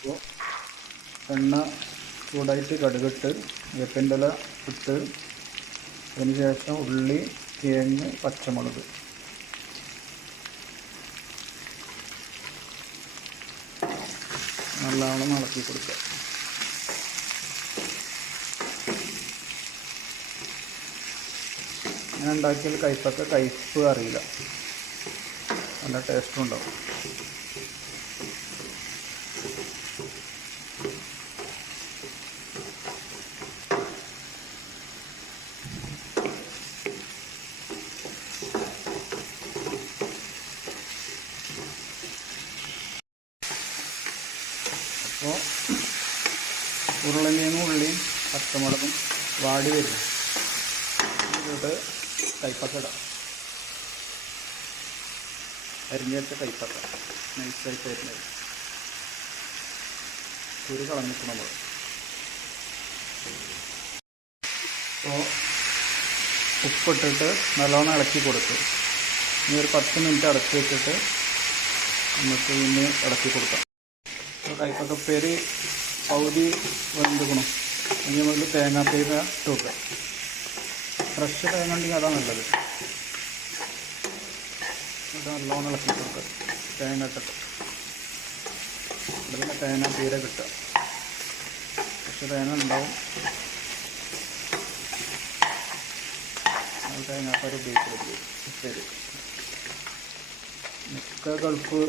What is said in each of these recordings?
അപ്പോൾ എണ്ണ ചൂടായിട്ട് കടുകിട്ട് വേപ്പിന്റെ ഇല ഇട്ട് അതിന് ശേഷം ഉള്ളി കിഴങ്ങ് പച്ചമുളക്. നല്ലവണ്ണം ഇളക്കി കൊടുക്കുക. ഞാൻ ഉണ്ടാക്കിയാൽ കയ്പൊക്കെ കയ്പ്പ് അറിയില്ല. നല്ല ടേസ്റ്റും ഉണ്ടാവും. അപ്പോൾ ഉരുളങ്ങിയും ഉള്ളിയും പച്ചമുളകും വാടി വരും. ഇതിലോട്ട് കൈപ്പക്ക ഇടാം. അരിഞ്ഞ് കൈപ്പക്ക നൈസായിട്ട് അരിഞ്ഞത് കുരു കളഞ്ഞിട്ട് നമ്മൾ. അപ്പോൾ ഉപ്പിട്ടിട്ട് നല്ലോണം ഇളക്കി കൊടുത്തു ഇനി ഒരു പത്ത് മിനിറ്റ് അടച്ചു വെച്ചിട്ട് നമുക്ക് ഇനി ഇളക്കി കൊടുക്കാം. അപ്പോൾ കൈപ്പക്കപ്പേര് പകുതി വെന്തുക്കണം ഇനി മുതൽ തേങ്ങ ഇട്ട് വെക്കുക ഫ്രഷ് തേങ്ങ ഉണ്ടെങ്കിൽ അതാണ് നല്ലത്. എന്നിട്ട് നല്ലോണം ഇളക്കി കൊടുക്കുക തേങ്ങ ഇട്ടിട്ട്. പിന്നെ തേങ്ങ തീരെ കിട്ടുക. ഫ്രഷ് തേങ്ങ ഉണ്ടാവും. തേങ്ങാപ്പാൽ ഉപയോഗിക്കരുത് ഉപ്പേരി. മിക്ക ഗൾഫ്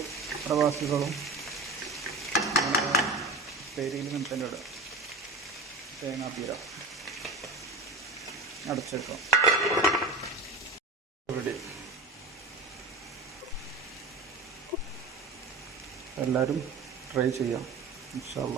പ്രവാസികളും ഉപ്പേരിയിൽ നമുക്ക് തന്നെ ഇടാം തേങ്ങാപ്പീര അടച്ചേക്കാം. റെഡി എല്ലാവരും ട്രൈ ചെയ്യാം ഇൻഷാല്ല